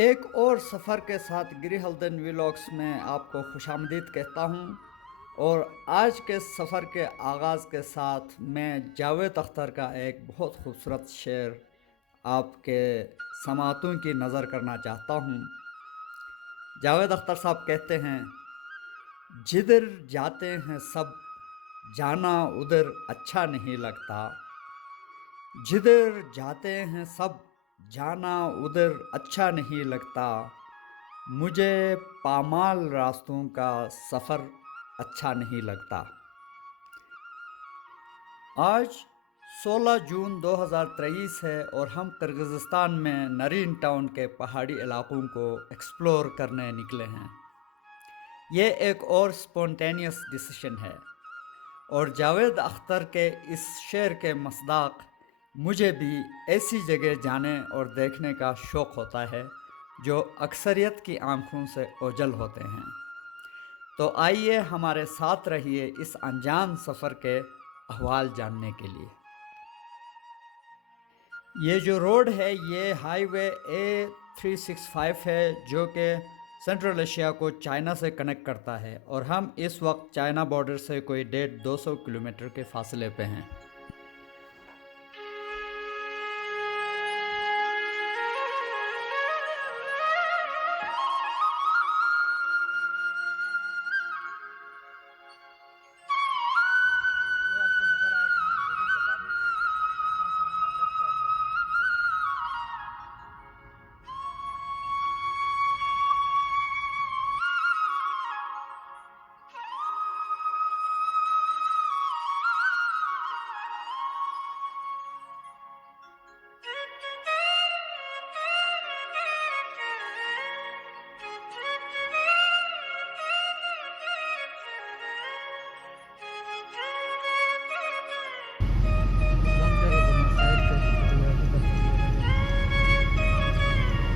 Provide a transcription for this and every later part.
एक और सफ़र के साथ गिरिहल्दन व्लॉग्स में आपको खुशामदीद कहता हूँ। और आज के सफ़र के आगाज़ के साथ मैं जावेद अख्तर का एक बहुत खूबसूरत शेर आपके समातों की नज़र करना चाहता हूँ। जावेद अख्तर साहब कहते हैं, जिधर जाते हैं सब जाना उधर अच्छा नहीं लगता। जिधर जाते हैं सब जाना उधर अच्छा नहीं लगता। मुझे पामाल रास्तों का सफ़र अच्छा नहीं लगता। आज 16 जून 2023 है और हम किर्गिज़स्तान में नरीन टाउन के पहाड़ी इलाकों को एक्सप्लोर करने निकले हैं। ये एक और स्पॉन्टेनियस डिसीजन है और जावेद अख्तर के इस शेर के मसदाक मुझे भी ऐसी जगह जाने और देखने का शौक़ होता है जो अक्सरियत की आंखों से ओझल होते हैं। तो आइए हमारे साथ रहिए इस अनजान सफ़र के अहवाल जानने के लिए। ये जो रोड है ये हाईवे A365 है जो कि सेंट्रल एशिया को चाइना से कनेक्ट करता है और हम इस वक्त चाइना बॉर्डर से कोई 150-200 किलोमीटर के फासले पे हैं।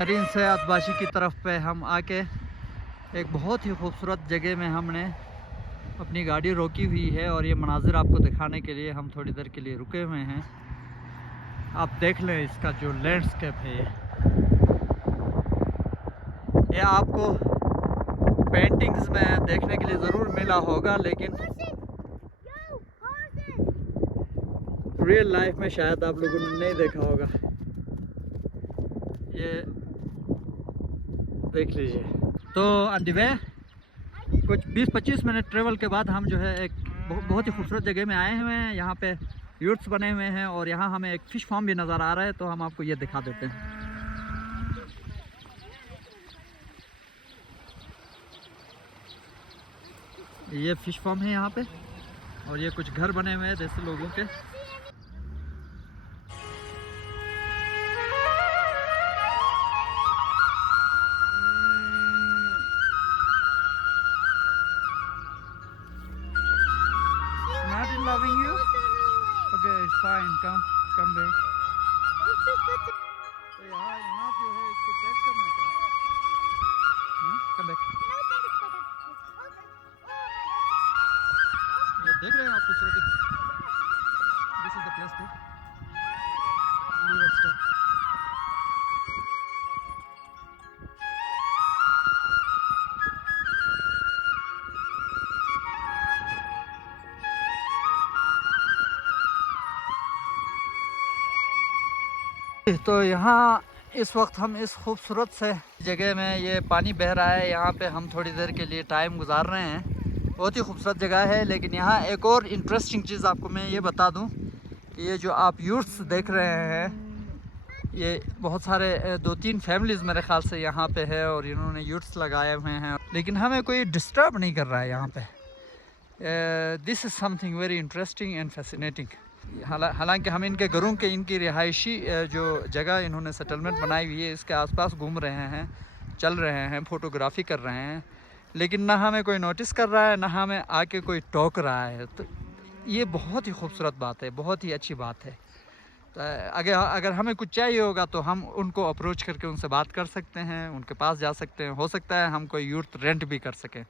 नरीन से आतबाशी की तरफ पे हम आके एक बहुत ही खूबसूरत जगह में हमने अपनी गाड़ी रोकी हुई है और ये मनाजिर आपको दिखाने के लिए हम थोड़ी देर के लिए रुके हुए हैं। आप देख लें इसका जो लैंडस्केप है ये आपको पेंटिंग्स में देखने के लिए ज़रूर मिला होगा, लेकिन रियल लाइफ में शायद आप लोगों ने नहीं देखा होगा। ये देख लीजिए। तो अंडीवे कुछ 20-25 मिनट ट्रेवल के बाद हम जो है एक बहुत ही खूबसूरत जगह में आए हुए हैं। यहाँ पे यूट्स बने हुए हैं और यहाँ हमें एक फ़िश फार्म भी नज़र आ रहा है, तो हम आपको ये दिखा देते हैं। ये फ़िश फार्म है यहाँ पे और ये कुछ घर बने हुए हैं जैसे लोगों के। Not in loving you? Okay, it's fine. Come back. तो यहाँ इमाद जो है इसको पेट करना चाहता है। Come back. ये देख रहे हैं आप खूबसूरती। This is the place to leave and stay. तो यहाँ इस वक्त हम इस खूबसूरत से जगह में ये पानी बह रहा है, यहाँ पे हम थोड़ी देर के लिए टाइम गुजार रहे हैं। बहुत ही खूबसूरत जगह है। लेकिन यहाँ एक और इंटरेस्टिंग चीज़ आपको मैं ये बता दूँ कि ये जो आप यूट्स देख रहे हैं ये बहुत सारे 2-3 फैमिलीज़ मेरे ख़्याल से यहाँ पे है और इन्होंने यूट्स लगाए हुए हैं, लेकिन हमें कोई डिस्टर्ब नहीं कर रहा है यहाँ पे। This is something very interesting and fascinating. हालांकि हम इनके घरों के इनकी रिहायशी जो जगह इन्होंने सेटलमेंट बनाई हुई है इसके आसपास घूम रहे हैं, चल रहे हैं, फ़ोटोग्राफ़ी कर रहे हैं, लेकिन ना हमें कोई नोटिस कर रहा है ना हमें आके कोई टोक रहा है। तो ये बहुत ही खूबसूरत बात है, बहुत ही अच्छी बात है। तो अगर हमें कुछ चाहिए होगा तो हम उनको अप्रोच करके उनसे बात कर सकते हैं, उनके पास जा सकते हैं। हो सकता है हम कोई यूथ रेंट भी कर सकें,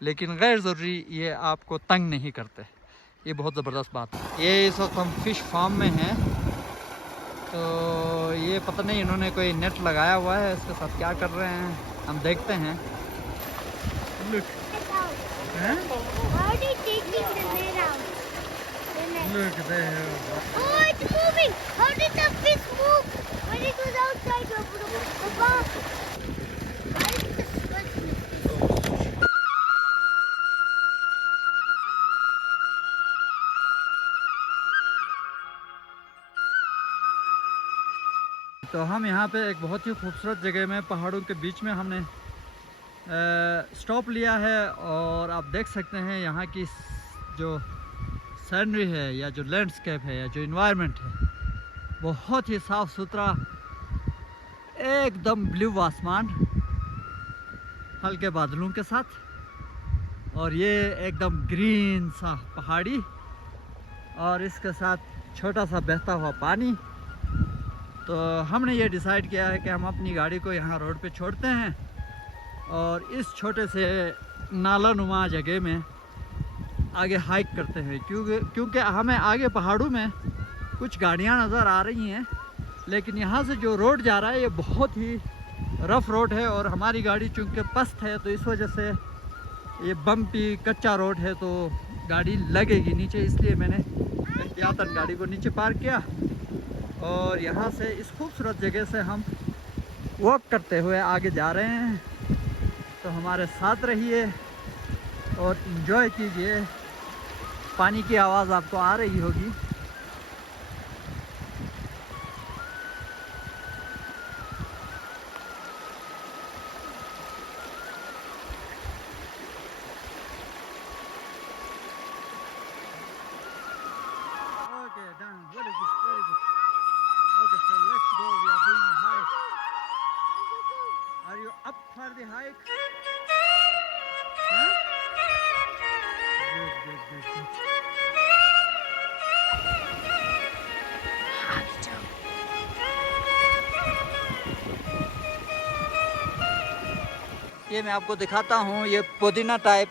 लेकिन गैर ज़रूरी ये आपको तंग नहीं करते। ये बहुत ज़बरदस्त बात है। ये इस वक्त हम फ़िश फार्म में हैं तो ये पता नहीं इन्होंने कोई नेट लगाया हुआ है, इसके साथ क्या कर रहे हैं हम देखते हैं। Look. Huh? How are they taking the net out? The net. Look there. Oh, it's moving. How did the fish move when it was outside the box? How did the fish move? तो हम यहाँ पे एक बहुत ही खूबसूरत जगह में पहाड़ों के बीच में हमने स्टॉप लिया है, और आप देख सकते हैं यहाँ की जो सीनरी है या जो लैंडस्केप है या जो इन्वायरमेंट है, बहुत ही साफ़ सुथरा, एकदम ब्लू आसमान हल्के बादलों के साथ, और ये एकदम ग्रीन सा पहाड़ी, और इसके साथ छोटा सा बहता हुआ पानी। तो हमने ये डिसाइड किया है कि हम अपनी गाड़ी को यहाँ रोड पे छोड़ते हैं और इस छोटे से नाला नुमा जगह में आगे हाइक करते हैं, क्योंकि हमें आगे पहाड़ों में कुछ गाड़ियाँ नज़र आ रही हैं, लेकिन यहाँ से जो रोड जा रहा है ये बहुत ही रफ़ रोड है, और हमारी गाड़ी चूँकि पस्त है तो इस वजह से ये बम्पी कच्चा रोड है, तो गाड़ी लगेगी नीचे, इसलिए मैंने एहतियातन गाड़ी को नीचे पार्क किया। और यहाँ से इस खूबसूरत जगह से हम वॉक करते हुए आगे जा रहे हैं, तो हमारे साथ रहिए और इन्जॉय कीजिए। पानी की आवाज़ आपको आ रही होगी। Okay, done. Very good, very good. Okay, so let's go. We are doing a hike. Are you up for the hike? Huh? Good, good, good, good. ये मैं आपको दिखाता हूँ, ये पुदीना टाइप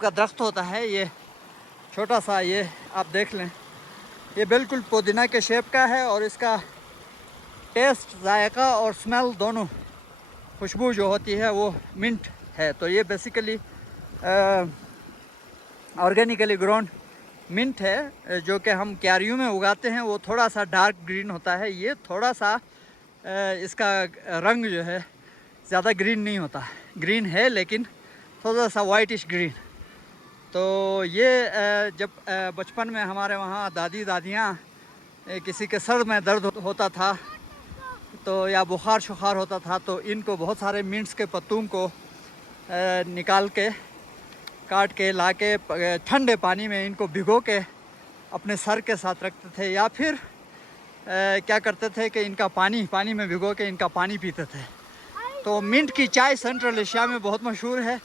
का दरख्त होता है, ये छोटा सा, ये आप देख लें, ये बिल्कुल पुदीना के शेप का है, और इसका टेस्ट, जायका और स्मेल दोनों, खुशबू जो होती है वो मिंट है। तो ये बेसिकली ऑर्गेनिकली ग्रोन मिंट है, जो कि हम क्यारियों में उगाते हैं। वो थोड़ा सा डार्क ग्रीन होता है, ये थोड़ा सा इसका रंग जो है ज़्यादा ग्रीन नहीं होता, ग्रीन है लेकिन थोड़ा सा वाइटिश ग्रीन। तो ये जब बचपन में हमारे वहाँ दादियाँ किसी के सर में दर्द होता था तो या बुखार शुखार होता था, तो इनको बहुत सारे मिंट्स के पत्तों को निकाल के, काट के, ला के ठंडे पानी में इनको भिगो के अपने सर के साथ रखते थे, या फिर क्या करते थे कि इनका पानी में भिगो के इनका पानी पीते थे। तो मिंट की चाय सेंट्रल एशिया में बहुत मशहूर है।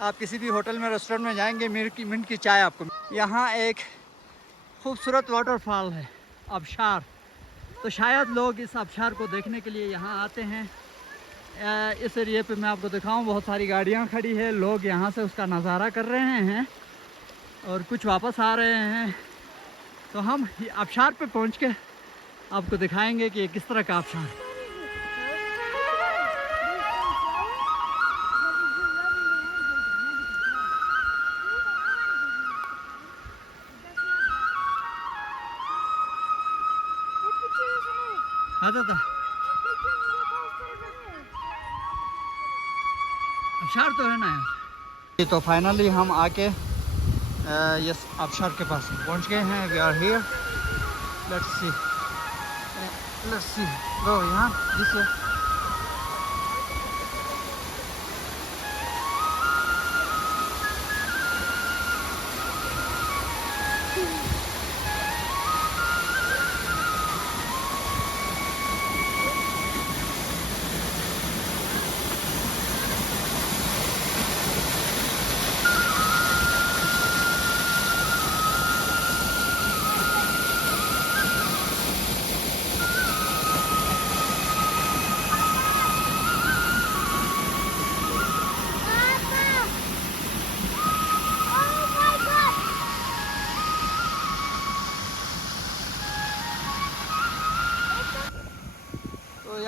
आप किसी भी होटल में, रेस्टोरेंट में जाएंगे, मिंट की चाय आपको। यहाँ एक खूबसूरत वाटरफॉल है, आबशार, तो शायद लोग इस आबशार को देखने के लिए यहाँ आते हैं। इस एरिए पे मैं आपको दिखाऊं, बहुत सारी गाड़ियाँ खड़ी है, लोग यहाँ से उसका नज़ारा कर रहे हैं और कुछ वापस आ रहे हैं। तो हम आबशार पे पहुँच के आपको दिखाएंगे कि ये किस तरह का आबशार है। आबशार तो है ना यार। तो फाइनली हम आके ये आबशार के पास पहुंच गए हैं। We are here, let's see go यहाँ दिस वे।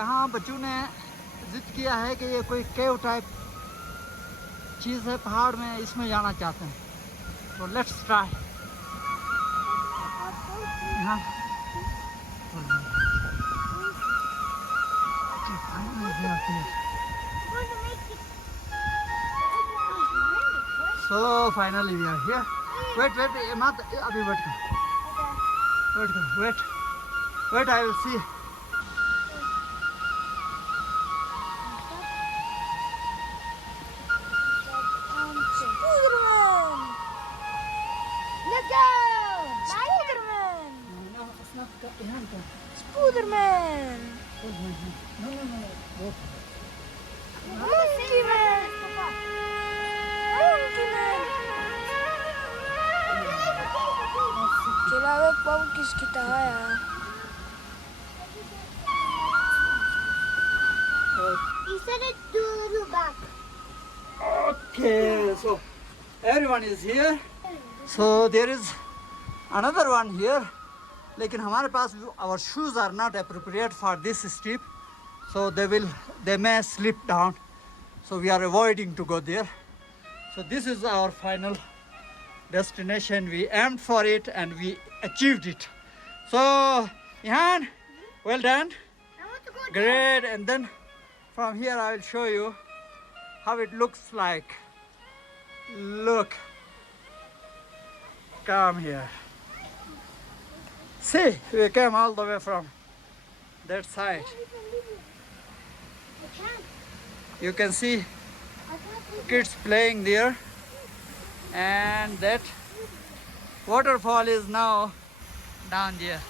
यहाँ बच्चों ने जिद किया है कि ये कोई केव टाइप चीज़ है पहाड़ में, इसमें जाना चाहते हैं, तो लेट्स ट्राई। यहाँ So finally we are here. Wait, not अभी wait करो, wait, I will see. Spiderman! Let's go! Spiderman! No, it's not यहाँ पे. Spiderman! No. Monkey Man! Monkey Man! Kailangan pangkis kita ya. He said it to the back. Okay, so everyone is here. So there is another one here. लेकिन हमारे पास our shoes are not appropriate for this steep, so they may slip down. So we are avoiding to go there. So this is our final destination. We aimed for it and we achieved it. So Ihan, well done, I want to go great. And then from here I will show you how it looks like. Look, come here. See, we came all the way from that side. I can't. You can see I can't. kids playing there, and that waterfall is now down there.